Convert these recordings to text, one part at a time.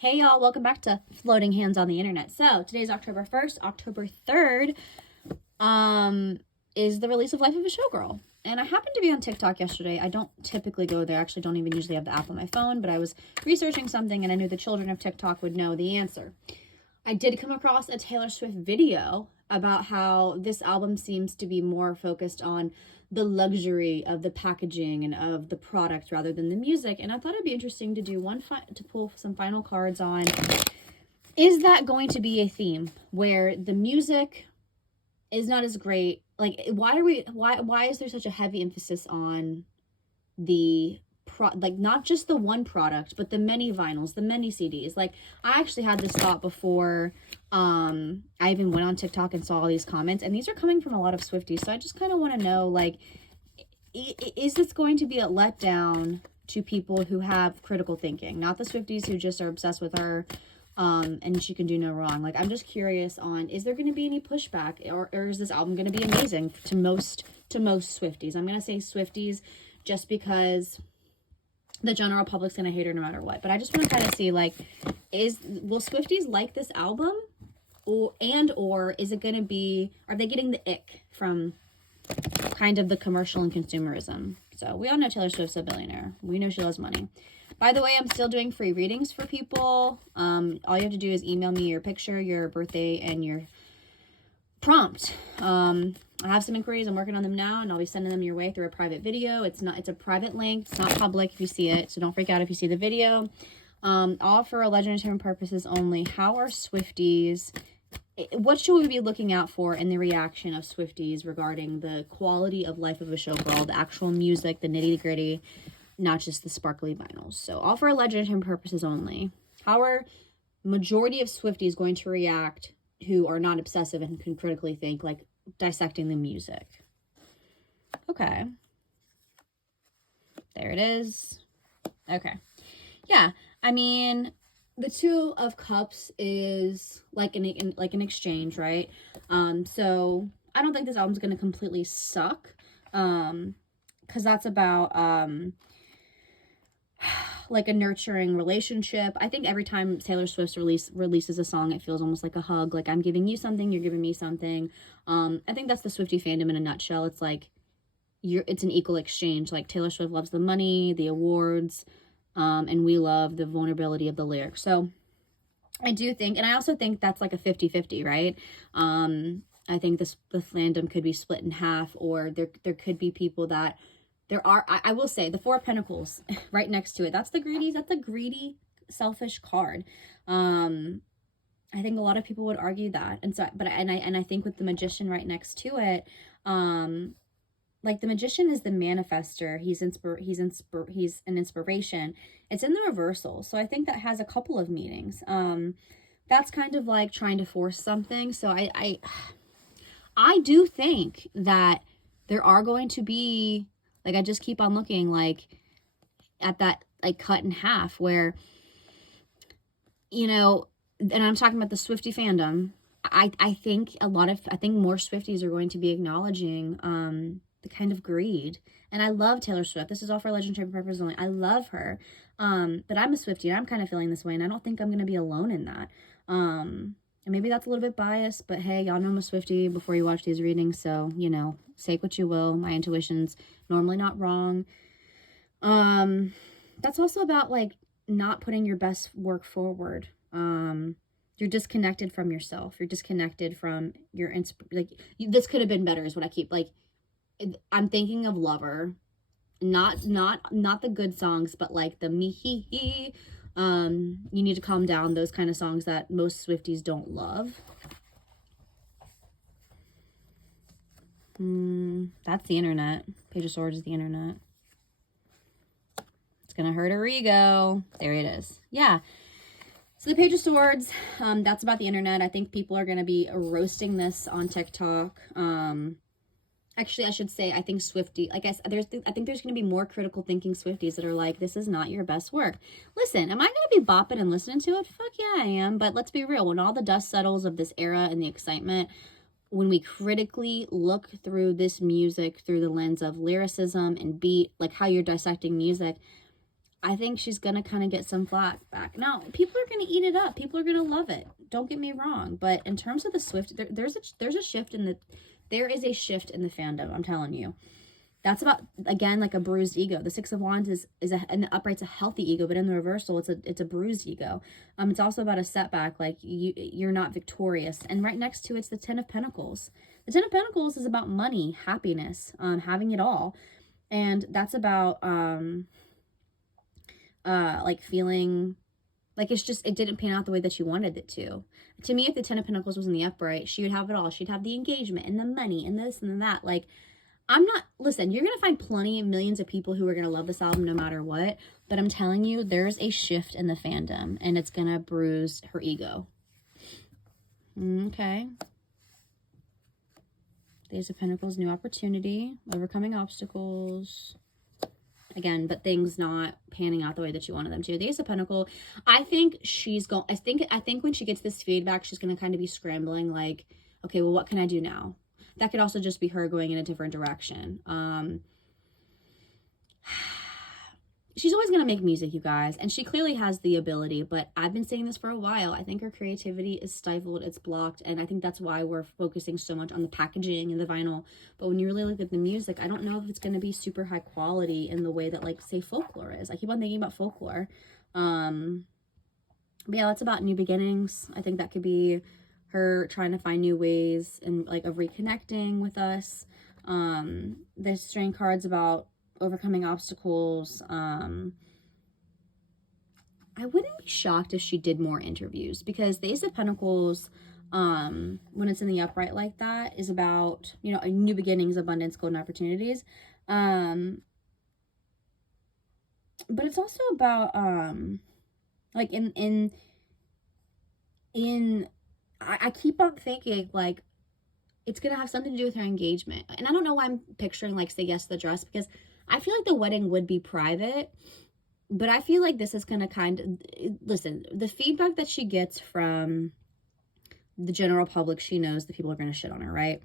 Hey y'all, welcome back to Floating Hands on the Internet. So today's October 1st. October 3rd is the release of Life of a Showgirl. And I happened to be on TikTok yesterday. I don't typically go there. I actually don't even usually have the app on my phone, but I was researching something and I knew the children of TikTok would know the answer. I did come across a Taylor Swift video about how this album seems to be more focused on the luxury of the packaging and of the product rather than the music. And I thought it'd be interesting to do to pull some final cards on, is that going to be a theme where the music is not as great? Like, why is there such a heavy emphasis on the not just the one product, but the many vinyls, the many CDs? Like, I actually had this thought before I even went on TikTok and saw all these comments, and these are coming from a lot of Swifties. So I just kind of want to know, like, is this going to be a letdown to people who have critical thinking, not the Swifties who just are obsessed with her and she can do no wrong? Like, I'm just curious on, is there going to be any pushback, or is this album going to be amazing to most Swifties? I'm going to say Swifties just because the general public's going to hate her no matter what. But I just want to kind of see, like, will Swifties like this album? Or is it going to be, are they getting the ick from kind of the commercial and consumerism? So we all know Taylor Swift's a billionaire. We know she loves money. By the way, I'm still doing free readings for people. All you have to do is email me your picture, your birthday, and your prompt. I have some inquiries. I'm working on them now, and I'll be sending them your way through a private video. It's a private link. It's not public if you see it, so don't freak out if you see the video. All for alleged entertainment purposes only. How are Swifties? What should we be looking out for in the reaction of Swifties regarding the quality of Life of a Showgirl, the actual music, the nitty gritty, not just the sparkly vinyls? So all for alleged entertainment purposes only. How are majority of Swifties going to react who are not obsessive and can critically think, like dissecting the music? Okay. There it is. Okay. Yeah, I mean, the Two of Cups is like an exchange, right? So I don't think this album's gonna completely suck, because that's about like a nurturing relationship. I think every time Taylor Swift releases a song, it feels almost like a hug. Like, I'm giving you something, you're giving me something. I think that's the Swiftie fandom in a nutshell. It's like it's an equal exchange. Like, Taylor Swift loves the money, the awards, and we love the vulnerability of the lyrics. So I do think, and I also think that's like a 50-50, right? I think the fandom could be split in half, or there could be people that I will say the Four of Pentacles right next to it. That's a greedy, selfish card. I think a lot of people would argue that. And so, I think with the Magician right next to it, like, the Magician is the manifester. He's an inspiration. It's in the reversal. So I think that has a couple of meanings. That's kind of like trying to force something. So I do think that there are going to be, like, I just keep on looking, like, at that, like, cut in half where, and I'm talking about the Swiftie fandom. I think more Swifties are going to be acknowledging the kind of greed. And I love Taylor Swift. This is all for legendary purposes only. I love her. But I'm a Swiftie, and I'm kind of feeling this way, and I don't think I'm going to be alone in that. And maybe that's a little bit biased, but hey, y'all know I'm a Swiftie before you watch these readings, so, say what you will. My intuition's normally not wrong. That's also about, like, not putting your best work forward. You're disconnected from yourself. You're disconnected from your this could have been better is what I keep, like, I'm thinking of Lover, not the good songs, but like the me hee hee, you need to calm down, those kind of songs that most Swifties don't love. That's the internet. Page of Swords is the internet. It's gonna hurt her ego. There it is. Yeah. So the Page of Swords, that's about the internet. I think people are gonna be roasting this on TikTok. Actually, I should say, I think Swiftie, like I think there's going to be more critical thinking Swifties that are like, this is not your best work. Listen, am I going to be bopping and listening to it? Fuck yeah, I am. But let's be real. When all the dust settles of this era and the excitement, when we critically look through this music through the lens of lyricism and beat, like how you're dissecting music, I think she's gonna kind of get some flack back. Now, people are gonna eat it up. People are gonna love it. Don't get me wrong. But in terms of the Swift, there's a shift in the, there is a shift in the fandom. I'm telling you. That's about, again, like a bruised ego. The Six of Wands is in the upright's a healthy ego, but in the reversal, it's a bruised ego. It's also about a setback, like you're not victorious. And right next to it's the Ten of Pentacles. The Ten of Pentacles is about money, happiness, having it all, and that's about like feeling like it's just, it didn't pan out the way that you wanted it to. To me, if the Ten of Pentacles was in the upright, she would have it all. She'd have the engagement and the money and this and that. Like, I'm not, listen, you're going to find plenty, millions of people who are going to love this album no matter what. But I'm telling you, there's a shift in the fandom, and it's going to bruise her ego. Okay. Ace of Pentacles, new opportunity, overcoming obstacles. Again, but things not panning out the way that you wanted them to. The Ace of Pentacles, I think she's going, I think when she gets this feedback, she's going to kind of be scrambling like, okay, well, what can I do now? That could also just be her going in a different direction. She's always going to make music, you guys, and she clearly has the ability, but I've been saying this for a while. I think her creativity is stifled, it's blocked, and I think that's why we're focusing so much on the packaging and the vinyl. But when you really look at the music, I don't know if it's going to be super high quality in the way that, like, say, folklore is. I keep on thinking about folklore. But yeah, that's about new beginnings. I think that could be her trying to find new ways and like of reconnecting with us. The Strength card's about overcoming obstacles. I wouldn't be shocked if she did more interviews, because the Ace of Pentacles, when it's in the upright like that, is about, you know, new beginnings, abundance, golden opportunities. But it's also about like I keep on thinking, like, it's going to have something to do with her engagement. And I don't know why I'm picturing, like, say yes to the dress, because I feel like the wedding would be private. But I feel like this is going to kind of, listen, the feedback that she gets from the general public, she knows the people are going to shit on her, right?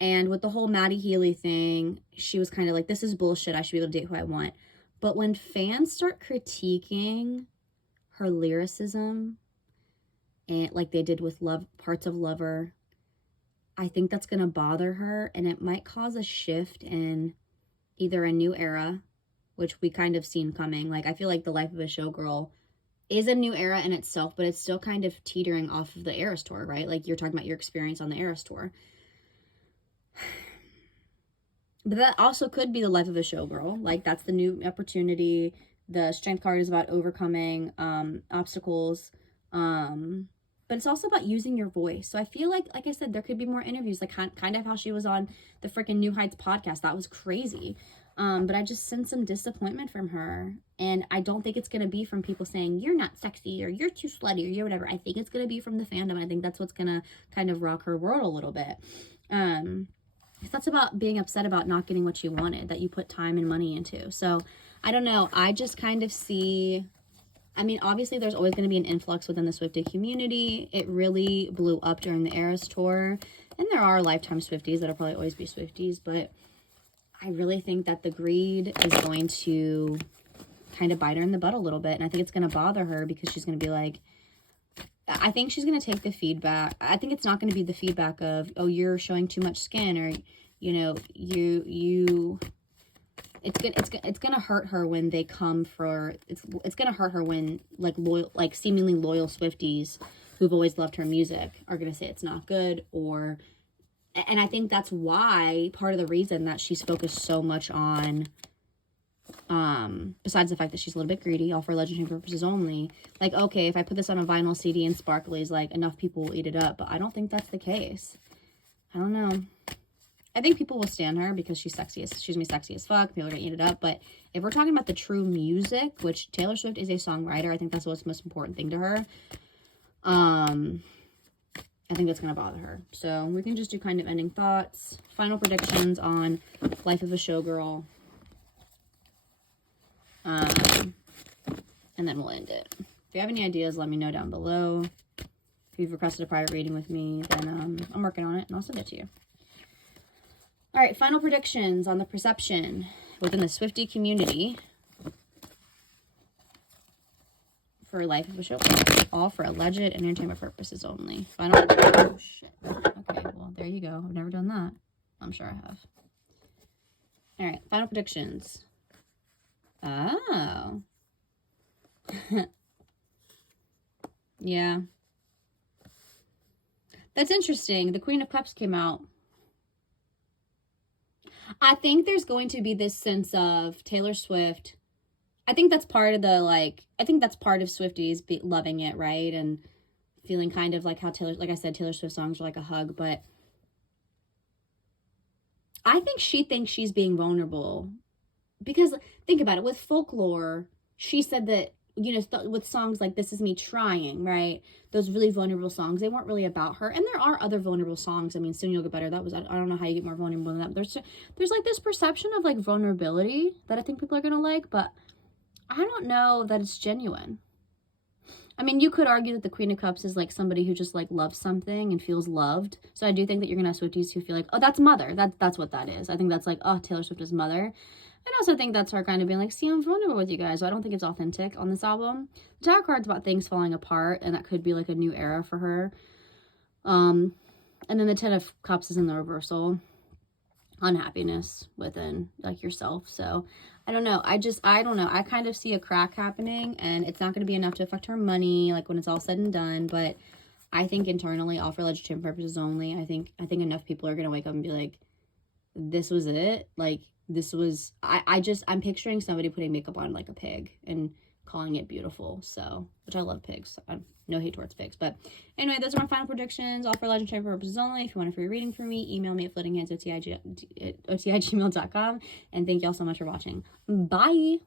And with the whole Maddie Healy thing, she was kind of like, this is bullshit. I should be able to date who I want. But when fans start critiquing her lyricism, and like they did with Love, Parts of Lover, I think that's going to bother her, and it might cause a shift in either a new era, which we kind of seen coming. Like, I feel like the Life of a Showgirl is a new era in itself, but it's still kind of teetering off of the Eras Tour, right? Like, you're talking about your experience on the Eras Tour. But that also could be the Life of a Showgirl. Like, that's the new opportunity. The Strength card is about overcoming obstacles. But it's also about using your voice. So I feel like I said, there could be more interviews, like kind of how she was on the freaking New Heights podcast. That was crazy. But I just sense some disappointment from her. And I don't think it's going to be from people saying, you're not sexy, or you're too slutty, or you're whatever. I think it's going to be from the fandom. And I think that's what's going to kind of rock her world a little bit. That's about being upset about not getting what you wanted, that you put time and money into. So I don't know. I just kind of see, I mean, obviously there's always going to be an influx within the Swiftie community. It really blew up during the Eras Tour. And there are lifetime Swifties that'll probably always be Swifties. But I really think that the greed is going to kind of bite her in the butt a little bit. And I think it's going to bother her, because she's going to be like, I think she's going to take the feedback. I think it's not going to be the feedback of, oh, you're showing too much skin, or, you know, it's gonna hurt her when they come for, it's gonna hurt her when like seemingly loyal Swifties who've always loved her music are gonna say it's not good. Or, and I think that's why, part of the reason that she's focused so much on, besides the fact that she's a little bit greedy, all for legendary purposes only, like, okay, if I put this on a vinyl CD and sparklies, like, enough people will eat it up. But I don't think that's the case. I don't know. I think people will stand her because she's sexy as fuck. People are gonna eat it up. But if we're talking about the true music, which Taylor Swift is a songwriter, I think that's what's the most important thing to her. I think that's gonna bother her. So we can just do kind of ending thoughts, final predictions on Life of a Showgirl, and then we'll end it. If you have any ideas, let me know down below. If you've requested a private reading with me, then I'm working on it, and I'll send it to you. All right, final predictions on the perception within the Swiftie community for life of a showgirl. All for alleged entertainment purposes only. Final. Oh shit. Okay, well there you go. I've never done that. I'm sure I have. All right, final predictions. Oh. Yeah. That's interesting. The Queen of Cups came out. I think there's going to be this sense of Taylor Swift. I think that's part of the, like, I think that's part of Swifties loving it, right? And feeling kind of like how like I said, Taylor Swift songs are like a hug, but I think she thinks she's being vulnerable. Because think about it, with Folklore, she said that, you know, with songs like This Is Me Trying, right? Those really vulnerable songs, they weren't really about her. And there are other vulnerable songs. I mean, Soon You'll Get Better. That was, I don't know how you get more vulnerable than that. There's like this perception of like vulnerability that I think people are going to like, but I don't know that it's genuine. I mean, you could argue that the Queen of Cups is like somebody who just like loves something and feels loved. So I do think that you're going to have Swifties who feel like, oh, that's Mother. That's what that is. I think that's like, oh, Taylor Swift is Mother. I also think that's her kind of being like, see, I'm vulnerable with you guys. So I don't think it's authentic on this album. The Tower card's about things falling apart, and that could be like a new era for her. And then the Ten of Cups is in the reversal. Unhappiness within like yourself. So I don't know. I don't know. I kind of see a crack happening, and it's not going to be enough to affect her money, like when it's all said and done. But I think internally, all for legitimate purposes only. I think enough people are going to wake up and be like, this was it. Like, this was, I'm picturing somebody putting makeup on like a pig and calling it beautiful. So, which I love pigs. No hate towards pigs. But anyway, those are my final predictions. All for legendary purposes only. If you want a free reading from me, email me at floatinghands@oti@gmail.com. And thank y'all so much for watching. Bye.